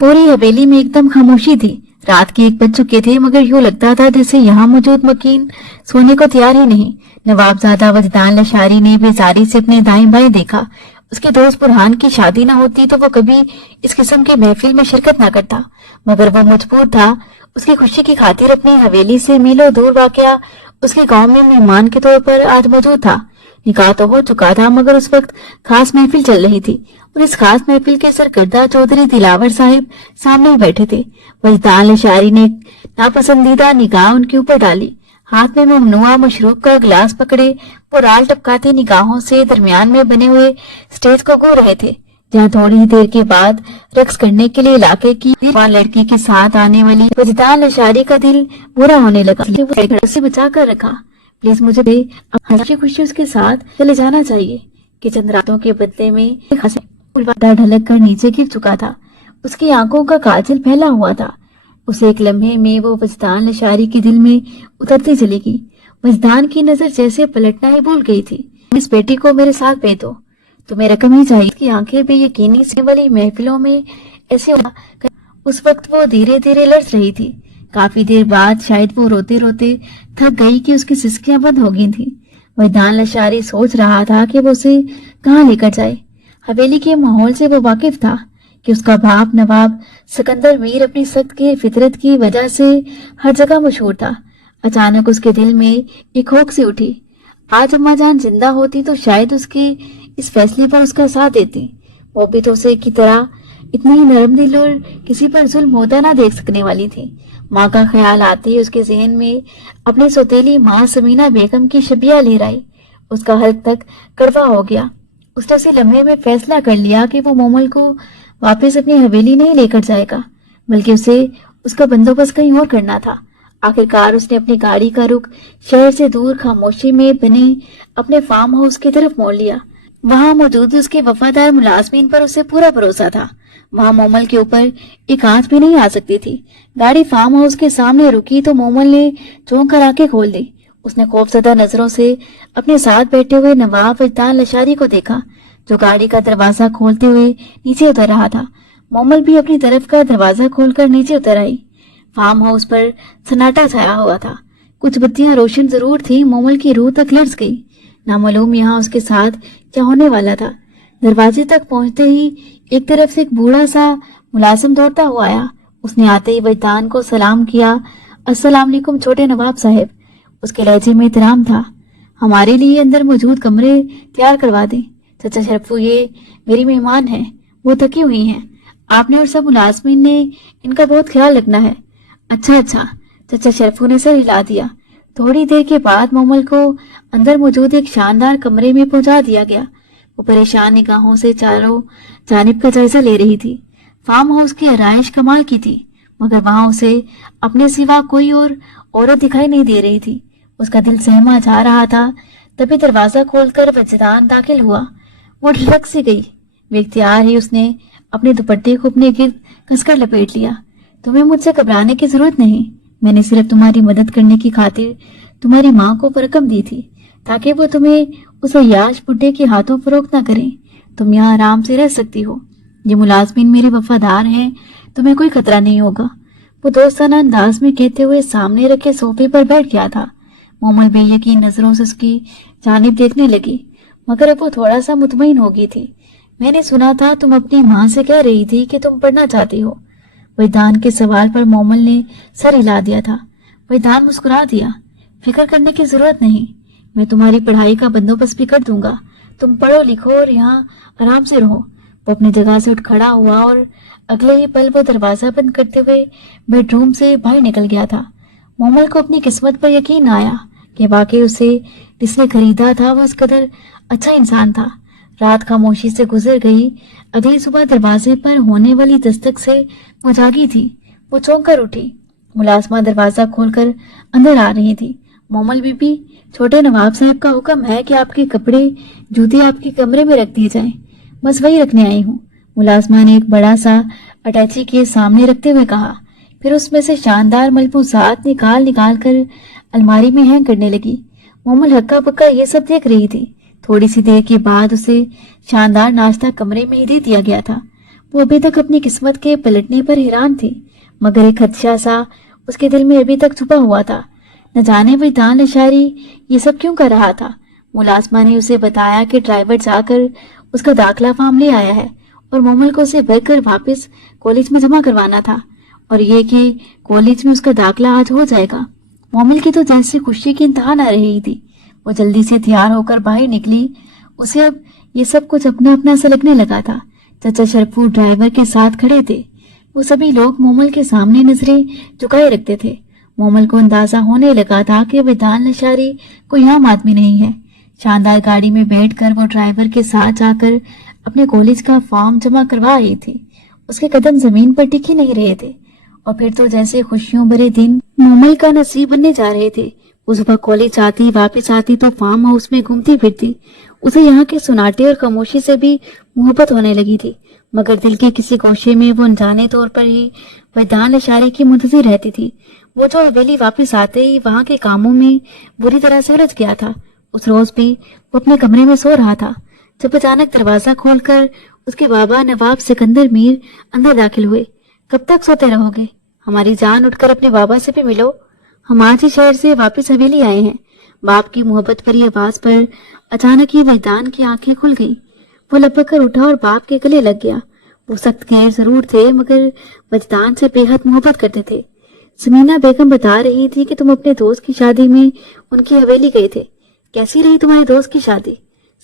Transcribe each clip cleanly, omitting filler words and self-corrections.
पूरी हवेली में एकदम खामोशी थी। रात के 1 बज चुके थे, मगर यूं लगता था जैसे यहाँ मौजूद मकीन सोने को तैयार ही नहीं। नवाबजादा वजदान लशारी ने बेजारी से अपने दाएं बाएं देखा। उसके दोस्त बुरहान की शादी न होती तो वो कभी इस किस्म की महफिल में शिरकत न करता, मगर वो मजबूर था। उसकी खुशी की खातिर अपनी हवेली से मीलों दूर वाक़या उसके गांव में मेहमान के तौर पर आज मौजूद था। निकाह तो हो चुका था, मगर उस वक्त खास महफिल चल रही थी और इस खास महफिल के सरकर्दा चौधरी दिलावर साहिब सामने ही बैठे थे। वजदान लशारी ने नापसंदीदा निगाह उनके ऊपर डाली। हाथ में ममनुआ मशरूब का गिलास पकड़े वो राल टपकाते निगाहों से दरमियान में बने हुए स्टेज को घूर रहे थे, जहाँ थोड़ी ही देर के बाद रक्स करने के लिए इलाके की लड़की के साथ आने वाली वजदान लशारी का दिल बुरा होने लगा। वो से बचा कर रखा। प्लीज मुझे दे, हंसी खुशी उसके साथ चले जाना चाहिए कि चंद रातों के बदले में ढलक कर नीचे गिर चुका था। उसकी आंखों का काजल फैला हुआ था। उसे एक लम्हे में वो वजदान लशारी के दिल में उतरती चली गई। वजदान की नजर जैसे पलटना ही भूल गई थी। इस बेटी को मेरे साथ भेज दो, तुम्हें रकम ही चाहिए। उसकी आंखें भी यकीनी से वाली महफिलों में ऐसे उस वक्त वो धीरे धीरे लड़ रही थी। काफी देर बाद शायद वो रोते रोते थक गई कि उसकी सिसकियां बंद हो गई थी। वजदान लशारी सोच रहा था कि वो उसे कहाँ लेकर जाए। हवेली के माहौल से वो वाकिफ था कि उसका बाप नवाब सिकंदर मीर अपनी सख्त की फितरत की वजह से हर जगह मशहूर था। अचानक उसके दिल में एक होक सी उठी। आज अम्मा जान जिंदा होती तो शायद उसके इस फैसले पर उसका साथ देती। वो भी तो उसे की तरह इतनी ही नरम दिल और किसी पर जुल्म होता ना देख सकने वाली थी। माँ का ख्याल आते ही उसके जहन में अपनी सौतेली माँ समीना बेगम की शबिया लहर आई। उसका हल्क तक कड़वा हो गया। उसने उसी लम्हे में फैसला कर लिया कि वो मोमल को वापस अपनी हवेली नहीं लेकर जाएगा, बल्कि उसे उसका बंदोबस्त कहीं और करना था। आखिरकार उसने अपनी गाड़ी का रुख शहर से दूर खामोशी में बने अपने फार्म हाउस की तरफ मोड़ लिया। वहां मौजूद उसके वफादार मुलाजमीन पर उसे पूरा भरोसा था। वहां मोमल के ऊपर एक आंच भी नहीं आ सकती थी। गाड़ी फार्म हाउस के सामने रुकी तो मोमल ने चौंक कर आंखें खोल दी। उसने खौफजदा नजरों से अपने साथ बैठे हुए नवाब वजदान लशारी को देखा, जो गाड़ी का दरवाजा खोलते हुए नीचे उतर रहा था। मोमल भी अपनी तरफ का दरवाजा खोलकर नीचे उतर आई। फार्म हाउस पर सन्नाटा छाया हुआ था। कुछ बत्तियां रोशन जरूर थी। मोमल की रूह तक लर्ज गई। नामालूम यहाँ उसके साथ क्या होने वाला था। दरवाजे तक पहुंचते ही एक तरफ से एक बूढ़ा सा मुलाजिम दौड़ता हुआ आया। उसने आते ही वजदान को सलाम किया। अस्सलाम वालेकुम छोटे नवाब साहब। उसके लहजे में एहतराम था। हमारे लिए अंदर मौजूद कमरे तैयार करवा दें। चाचा शरफू ये मेरी मेहमान है, वो थकी हुई हैं। आपने और सब मुलाजमीन ने इनका बहुत ख्याल रखना है। अच्छा अच्छा, चाचा शरफू ने सर हिला दिया। थोड़ी देर के बाद मोमल को अंदर मौजूद एक शानदार कमरे में पहुंचा दिया गया। वो परेशान निगाहों से चारों जानिब का जायजा ले रही थी। फार्म हाउस की आराइश कमाल की थी, मगर वहां उसे अपने सिवा कोई और औरत दिखाई नहीं दे रही थी। उसका दिल सहमा जा रहा था। तभी दरवाजा खोलकर वजदान दाखिल हुआ। वो ढलक सी गई। बेख्तियार ही उसने अपने दुपट्टे को अपने गिर्द कसकर लपेट लिया। तुम्हें मुझसे घबराने की जरूरत नहीं। मैंने सिर्फ तुम्हारी मदद करने की खातिर तुम्हारी माँ को रकम दी थी, ताकि वो तुम्हें उस अय्याश बुड्ढे के हाथों फरोख्त न करें। तुम यहाँ आराम से रह सकती हो। ये मुलाजमीन मेरे वफादार हैं, तुम्हें कोई खतरा नहीं होगा। वो दोस्ताना अंदाज में कहते हुए सामने रखे सोफे पर बैठ गया था। मोमल बेयकीन नजरों से उसकी जानिब देखने लगी, मगर अब वो थोड़ा सा मुतमईन हो गई थी। मैंने सुना था तुम अपनी माँ से कह रही थी कि तुम पढ़ना चाहती हो। वजदान के सवाल पर मोमल ने सर हिला दिया था। वजदान मुस्कुरा दिया। फिक्र करने की जरूरत नहीं, मैं तुम्हारी पढ़ाई का बंदोबस्त भी कर दूंगा। तुम पढ़ो लिखो और यहाँ आराम से रहो। वो अपनी जगह से उठ खड़ा हुआ और अगले ही पल वो दरवाजा बंद करते हुए बेडरूम से बाहर निकल गया था। मोमल को अपनी किस्मत पर यकीन आया कि वाकई उसे जिसने खरीदा था वो इस कदर अच्छा इंसान था। रात खामोशी से गुजर गई। अगली सुबह दरवाजे पर होने वाली दस्तक से वो जागी थी। वो चौंक कर उठी। मुलाजमा दरवाजा खोलकर अंदर आ रही थी। मोमल बीबी, छोटे नवाब साहब का हुक्म है कि आपके कपड़े जूते आपके कमरे में रख दिए जाएं। बस वही रखने आई हूँ। मुलाजमा ने एक बड़ा सा अटैची के सामने रखते हुए कहा। फिर उसमें से शानदार मलबूसात निकाल कर अलमारी में हैंग करने लगी। मोमल हक्का बक्का ये सब देख रही थी। थोड़ी सी देर के बाद उसे शानदार नाश्ता कमरे में ही दे दिया गया था। वो अभी तक अपनी किस्मत के पलटने पर हैरान थी, मगर एक खदशा सा उसके दिल में अभी तक छुपा हुआ था। न जाने वैदान लशारी ये सब क्यों कर रहा था। मुलाजमा ने उसे बताया कि ड्राइवर जाकर उसका दाखिला फॉर्म ले आया है और मोमल को उसे भरकर वापस कॉलेज में जमा करवाना था, और ये कि कॉलेज में उसका दाखिला आज हो जाएगा। मोमल की तो जैसे खुशी की इंतहा न रही थी। वो जल्दी से तैयार होकर बाहर निकली। उसे अब ये सब कुछ अपना अपना सा लगने लगा था। चाचा शरफू ड्राइवर के साथ खड़े थे। वो सभी लोग मोमल के सामने नजरें झुकाए रखते थे। मोमल को अंदाजा होने लगा था कि वैदान लशारी कोई आम आदमी नहीं है। शानदार गाड़ी में बैठकर वो ड्राइवर के साथ जाकर अपने कॉलेज का फॉर्म जमा करवा रही थी। उसके कदम जमीन पर टिक ही नहीं रहे थे, और फिर तो जैसे खुशियों भरे दिन मोमल का नसीब बनने जा रहे थे। वो सुबह कॉलेज आती, वापस आती तो फार्म हाउस में घूमती फिरती। उसे यहाँ के सुनाटे और खामोशी से भी मोहब्बत होने लगी थी, मगर दिल के किसी गोशे में वो अनजाने तौर पर ही वैदान इशारे की मुंतजिर रहती थी। वो जो हवेली वापस आते ही वहाँ के कामों में बुरी तरह से उलझ गया था। उस रोज भी वो अपने कमरे में सो रहा था जब अचानक दरवाजा खोलकर उसके बाबा नवाब सिकंदर मीर अंदर दाखिल हुए। कब तक सोते रहोगे? हमारी जान, उठकर अपने बाबा से भी मिलो। हम आज ही शहर से वापस हवेली आए हैं। बाप की मोहब्बत भरी आवाज पर अचानक ही वैदान की आंखें खुल गईं। वो लपक कर उठा और बाप के गले लग गया। वो सख्त गैर जरूर थे, मगर वैदान से बेहद मोहब्बत करते थे। समीना बेगम बता रही थी कि तुम अपने दोस्त की शादी में उनकी हवेली गए थे। कैसी रही तुम्हारी दोस्त की शादी?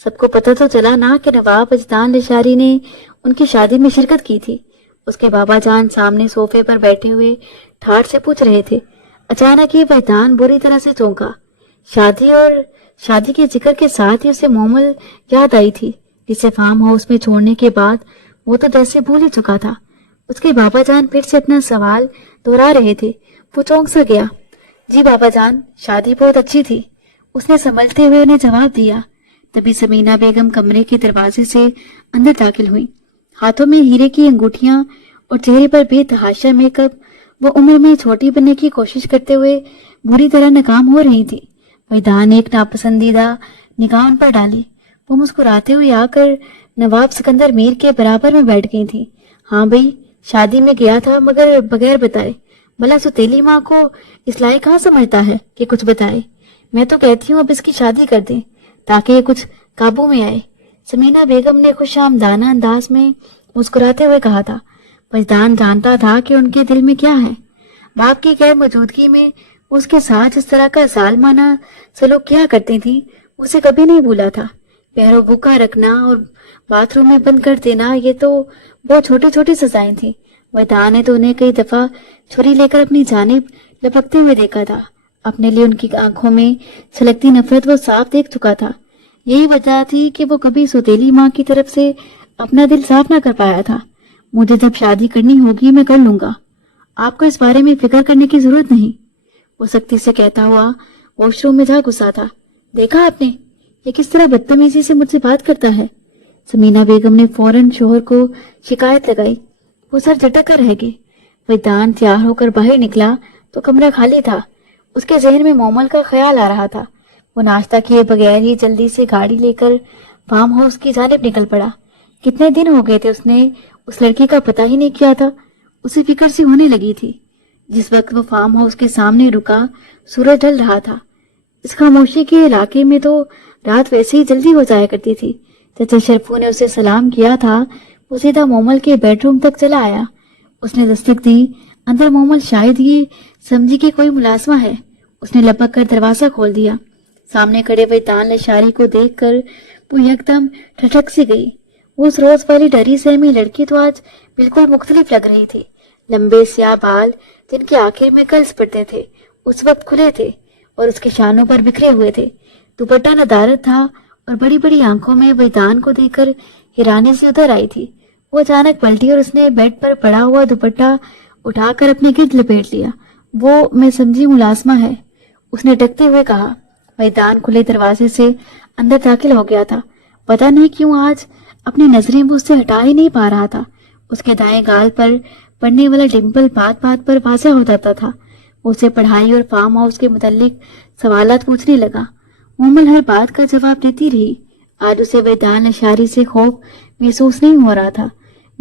सबको पता तो चला ना कि नवाब वजदान लशारी ने उनकी शादी में शिरकत की थी। उसके बाबा जान सामने सोफे पर बैठे हुए ठाठ से पूछ रहे थे। अचानक ही वजदान बुरी तरह से चौंका। शादी के जिक्र के साथ ही उसे मोमल याद आई थी, जिसे फार्म हाउस में छोड़ने के बाद वो तो जैसे भूल ही चुका था। उसके बाबा जान फिर से अपना सवाल दोहरा रहे थे। वो चौंक सा गया। जी बाबा जान, शादी बहुत अच्छी थी, उसने संभलते हुए उन्हें जवाब दिया। तभी समीना बेगम कमरे के दरवाजे से अंदर दाखिल हुई, हाथों में हीरे की अंगूठियां और चेहरे पर बेतहाशा मेकअप। वो उम्र में छोटी बनने की कोशिश करते हुए बुरी तरह नाकाम हो रही थी। वैदान ने एक नापसंदीदा निगाह उन पर डाली। वो मुस्कुराते हुए आकर नवाब सिकंदर मीर के बराबर में बैठ गई थी। हाँ भाई, शादी में गया था, मगर बगैर बताए। भला सुतेली माँ को इस लायक कहाँ समझता है कि कुछ बताए। मैं तो कहती हूँ अब इसकी शादी कर दें ताकि ये कुछ काबू में आए। समीना बेगम ने खुशामदाना अंदाज में मुस्कुराते हुए कहा था। वजदान जानता था कि उनके दिल में क्या है। बाप की गैर मौजूदगी में उसके साथ इस तरह का जालमाना सलूक किया करती थी, उसे कभी नहीं भूला था। पैरों भूखा रखना और बाथरूम में बंद कर देना, ये तो बहुत छोटी छोटी सजाएं थी। वजदान ने तो उन्हें कई दफा छुरी लेकर अपनी जानिब लपकते हुए देखा था। अपने लिए उनकी आंखों में छलकती नफरत वो साफ देख चुका था। यही वजह थी कि वो कभी सौतेली माँ की तरफ से अपना दिल साफ ना कर पाया था। मुझे जब शादी करनी होगी मैं कर लूंगा, आपको इस बारे में फिक्र करने की जरूरत नहीं, वो सख्ती से कहता हुआ वॉशरूम में जा घुसा था। देखा आपने, ये किस तरह बदतमीजी से मुझसे बात करता है। समीना बेगम ने फौरन शोहर को शिकायत लगाई। वो सर झटक कर रह गए। वैदान तैयार होकर बाहर निकला तो कमरा खाली था। उसके जहन में मोमल का ख्याल आ रहा था। वो नाश्ता किए बगैर ही जल्दी से गाड़ी लेकर फार्म हाउस की जानिब निकल पड़ा। कितने दिन हो गए थे उसने उस लड़की का पता ही नहीं किया था। उसे फिक्र सी होने लगी थी। जिस वक्त वो फार्म हाउस के सामने रुका, सूरज ढल रहा था। इस खामोशी के इलाके में तो रात वैसे ही जल्दी हो जाया करती थी। चाचा शरफू ने उसे सलाम किया था। वो सीधा मोमल के बेडरूम तक चला आया। उसने दस्तक दी। अंदर मोमल शायद ये समझी कि कोई मुलाजमा है। उसने लपक कर दरवाजा खोल दिया। सामने खड़े वैदान लशारी को देखकर वो एकदम ठठक सी गई। वो उस रोज वाली डरी सहमी लड़की तो आज बिल्कुल मुख्तलिफ लग रही थी। लंबे स्याह बाल जिनके आखिर में कर्ल्स पड़ते थे उस वक्त खुले थे और उसके शानों पर बिखरे हुए थे। दुपट्टा नदारत था और बड़ी बड़ी आंखों में वैदान को देखकर हैरानी से उधर आई थी। वो अचानक पलटी और उसने बेड पर पड़ा हुआ दुपट्टा उठाकर अपने गिर्द लपेट लिया। वो मैं समझी मुलाजमा है, उसने डकते हुए कहा। वैदान खुले दरवाजे से अंदर दाखिल हो गया था। पता नहीं क्यों आज अपनी नजरें वो उससे हटा ही नहीं पा रहा था। उसके दाएं गाल पर पड़ने वाला डिम्पल बात बात पर वाज़ेह हो जाता था। वो उसे पढ़ाई और फार्म हाउस के मुतालिक सवालात पूछने लगा। मोमल हर बात का जवाब देती रही। आज उसे वैदान लशारी से खौफ महसूस नहीं हो रहा था।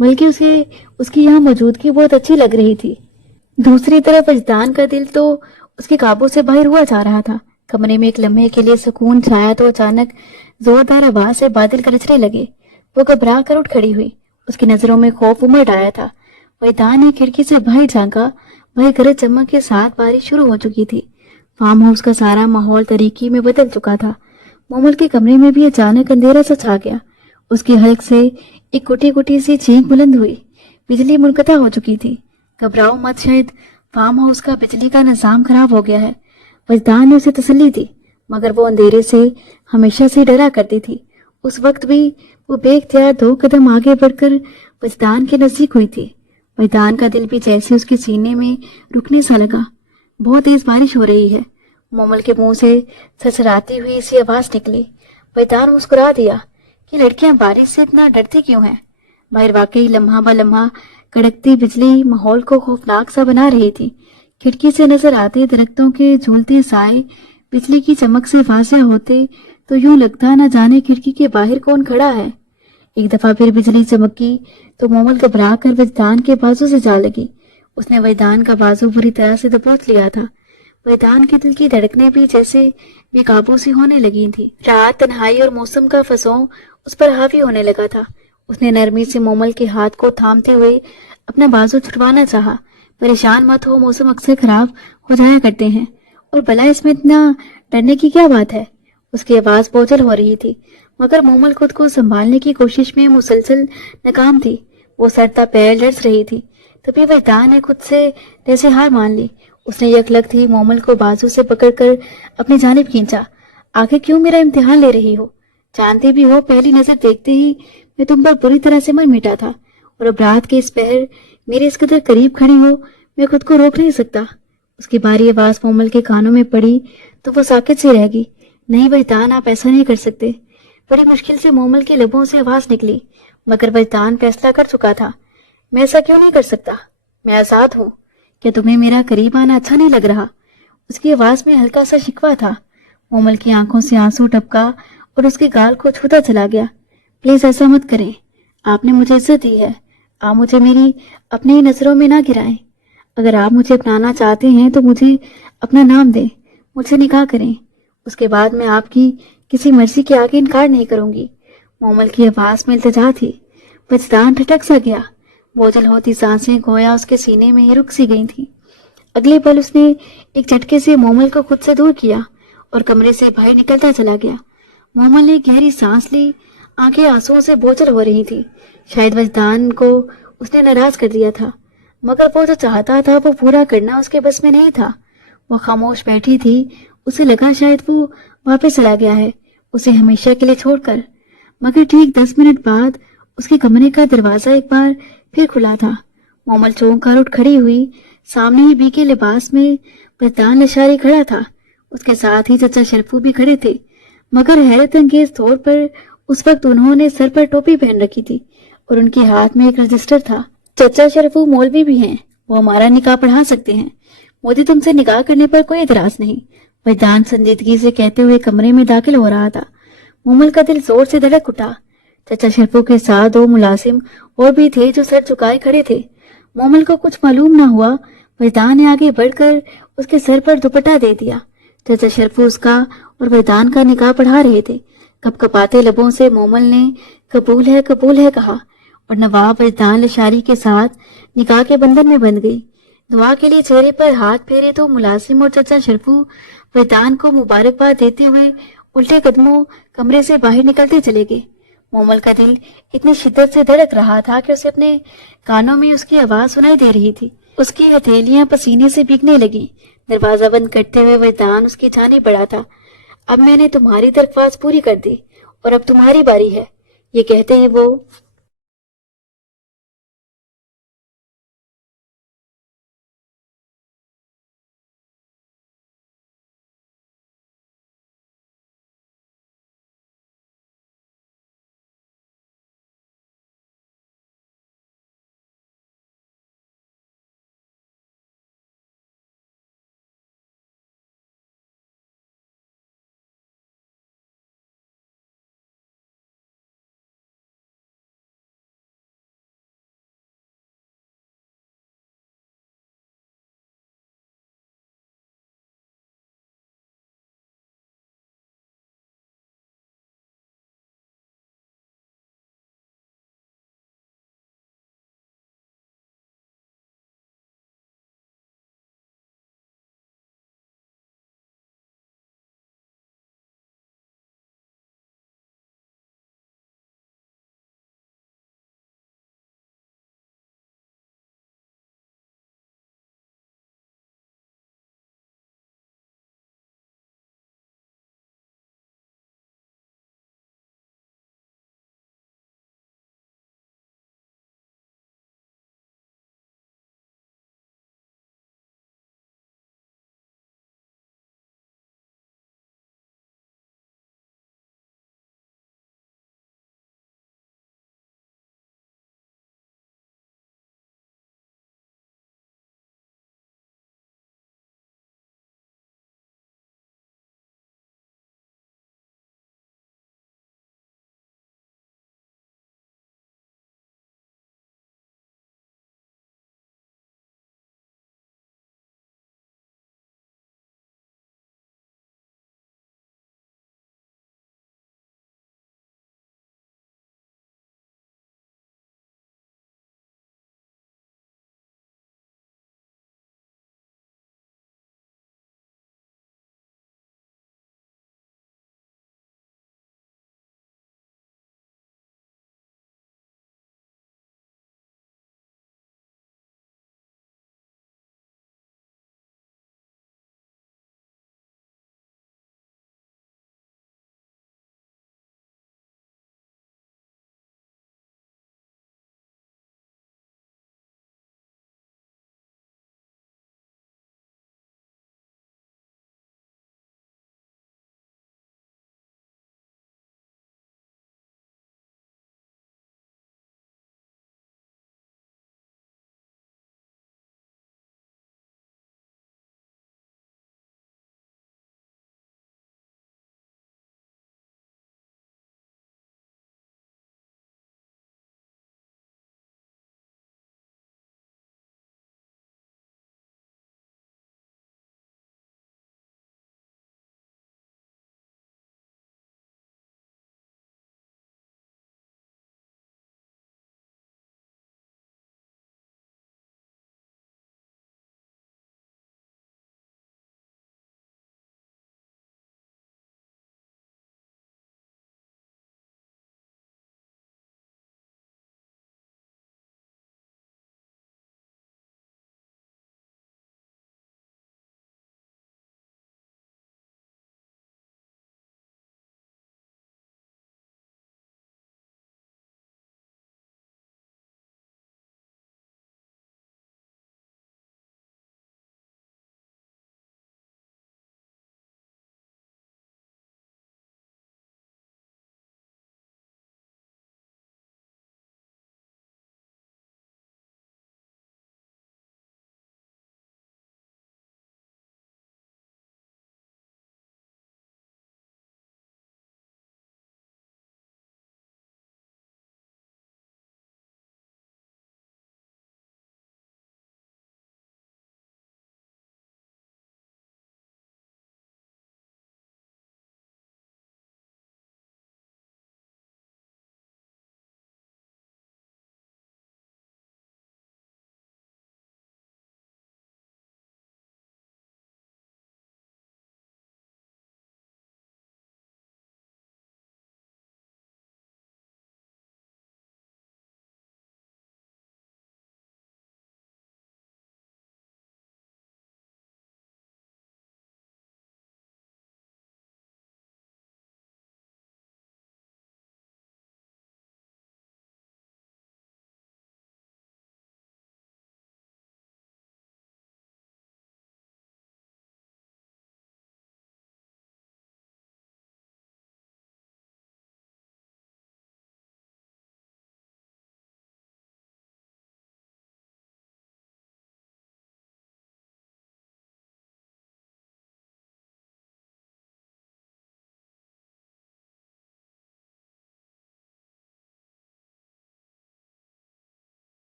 बल्कि उसे उसकी यहाँ मौजूदगी बहुत अच्छी लग रही थी। दूसरी तरफ वजदान का दिल तो उसके काबू से बाहर हुआ जा रहा था। कमरे में एक लम्हे के लिए सुकून छाया तो अचानक जोरदार आवाज से बादल गरजने लगे। वो घबरा कर उठ खड़ी हुई। उसकी नजरों में खौफ उमड़ आया था। वजदान ने खिड़की से बाहर झांका। वही गरज चमक के साथ बारिश शुरू हो चुकी थी। फार्म हाउस का सारा माहौल तारीकी में बदल चुका था। मोमल के कमरे में भी अचानक अंधेरा सा छा गया। उसकी हलक से एक कुटी कुटी सी चीख बुलंद हुई। बिजली मुनक़ता हो चुकी थी। घबराओ मत, शायद फार्म हाउस का बिजली का निजाम खराब हो गया है। वजदान ने उसे तसल्ली दी, मगर वो अंधेरे से हमेशा से डरा करती थी। उस वक्त भी वो बेख्तियार 2 कदम आगे बढ़कर वजदान के नजदीक हुई थी। वजदान का दिल भी जैसे उसके सीने में रुकने सा लगा। बहुत तेज बारिश हो रही है। मोमल के मुंह से ससराती हुई सी आवाज निकली। वजदान मुस्कुरा दिया कि लड़कियां बारिश से इतना डरती क्यों हैं। बाहर वाकई लम्हा ब लम्हा कड़कती बिजली माहौल को खौफनाक सा बना रही थी। खिड़की से नजर आते दरख्तों के झूलते साए बिजली की चमक से वाज़ेह होते तो यूं लगता न जाने खिड़की के बाहर कौन खड़ा है। एक दफा फिर बिजली चमकी तो मोमल घबरा कर वजदान के बाजू से जा लगी। उसने वजदान का बाजू बुरी तरह से दबोच लिया था। वजदान के दिल की धड़कनें भी जैसे बेकाबू सी होने लगी थी। रात, तन्हाई और मौसम का फंसों उस पर हावी होने लगा था। उसने नरमी से मोमल के हाथ को थामते हुए अपना बाजू छुड़वाना चाहा। परेशान मत हो, मौसम अक्सर खराब हो जाया करते हैं, और भला इसमें इतना डरने की क्या बात है। उसकी आवाज बोझल हो रही थी, मगर मोमल खुद को संभालने की कोशिश में मुसलसल नाकाम थी। वो सरता पैर लर्ज रही थी। तभी वजदान ने खुद से जैसे हार मान ली। उसने यकलक थी मोमल को बाजू से पकड़कर अपनी जानिब खींचा। आखिर क्यों मेरा इम्तिहान ले रही हो? जानती भी हो पहली नजर देखते ही मैं तुम पर बुरी तरह से मन मिटा था, और अब रात के इस पहर मेरे इस कदर करीब खड़ी हो, मैं खुद को रोक नहीं सकता। उसकी बारी आवाज मोमल के कानों में पड़ी तो वो साकित सी रह गई। नहीं वजदान, आप ऐसा नहीं कर सकते। बड़ी मुश्किल से मोमल के लबों से आवाज निकली, मगर वजदान फैसला कर चुका था। मैं ऐसा क्यों नहीं कर सकता? मैं आजाद हूँ। क्या तुम्हें मेरा करीब आना अच्छा नहीं लग रहा? उसकी आवाज में हल्का सा शिकवा था। मोमल की आंखों से आंसू टपका और उसके गाल को छूता चला गया। प्लीज ऐसा मत करें। आपने मुझे इज्जत दी है। आप मुझे मेरी अपनी ही नजरों में ना गिराएं। अगर आप मुझे अपनाना चाहते हैं तो मुझे अपना नाम दें, मुझसे निकाह करें। उसके बाद मैं आपकी किसी मर्जी के आगे इनकार नहीं करूंगी। मोमल की आवाज में इल्तिजा थी। वजदान ठिठक सा गया। बोझल होती सांसें गोया उसके सीने में ही रुक सी गई थी। अगले पल उसने एक झटके से मोमल को खुद से दूर किया और कमरे से बाहर निकलता चला गया। मोमल ने गहरी सांस ली। आंखें आंसुओं से बोझल हो रही थी। शायद वजदान को उसने नाराज कर दिया था, मगर वो जो चाहता था वो पूरा करना उसके बस में नहीं था। वो खामोश बैठी थी। उसे लगा शायद वो वापस चला गया है, उसे हमेशा के लिए छोड़कर। मगर ठीक 10 मिनट बाद उसके कमरे का दरवाजा एक बार फिर खुला था। मोमल चौंक कर उठ खड़ी हुई। सामने ही बीके लिबास में वजदान लशारी खड़ा था। उसके साथ ही चचा शरफू भी खड़े थे, मगर हैरत अंगेज तौर पर उस वक्त उन्होंने सर पर टोपी पहन रखी थी और उनके हाथ में एक रजिस्टर था। चचा शरफू मौलवी भी हैं, वो हमारा निकाह पढ़ा सकते हैं। मुझे तुमसे निकाह करने पर कोई एतराज नहीं, वजदान संजीदगी से कहते हुए कमरे में दाखिल हो रहा था। मोमल का दिल जोर से धड़क उठा। चचा शरफू के साथ 2 मुलाजिम और भी थे जो सर झुकाए खड़े थे। मोमल को कुछ मालूम ना हुआ। वजदान ने आगे बढ़कर उसके सर पर दुपट्टा दे दिया। चचा शरफू उसका और वजदान का निकाह पढ़ा रहे थे। कपकपाते लबों से मोमल ने कबूल है कहा और नवाब वजदान लशारी के साथ निकाह के बंधन में बंध गई। दुआ के लिए चेहरे पर हाथ फेरे तो मुलाजिम और चचा शरफू वजदान को मुबारकबाद देते हुए उल्टे कदमों कमरे से बाहर निकलते चले गए। मोमल का दिल इतनी शिद्दत से धड़क रहा था कि उसे अपने कानों में उसकी आवाज सुनाई दे रही थी। उसकी हथेलियां पसीने से भीगने लगी। दरवाजा बंद करते हुए वजदान उसकी जाने पड़ा था। अब मैंने तुम्हारी दरख्वास्त पूरी कर दी और अब तुम्हारी बारी है, ये कहते हैं वो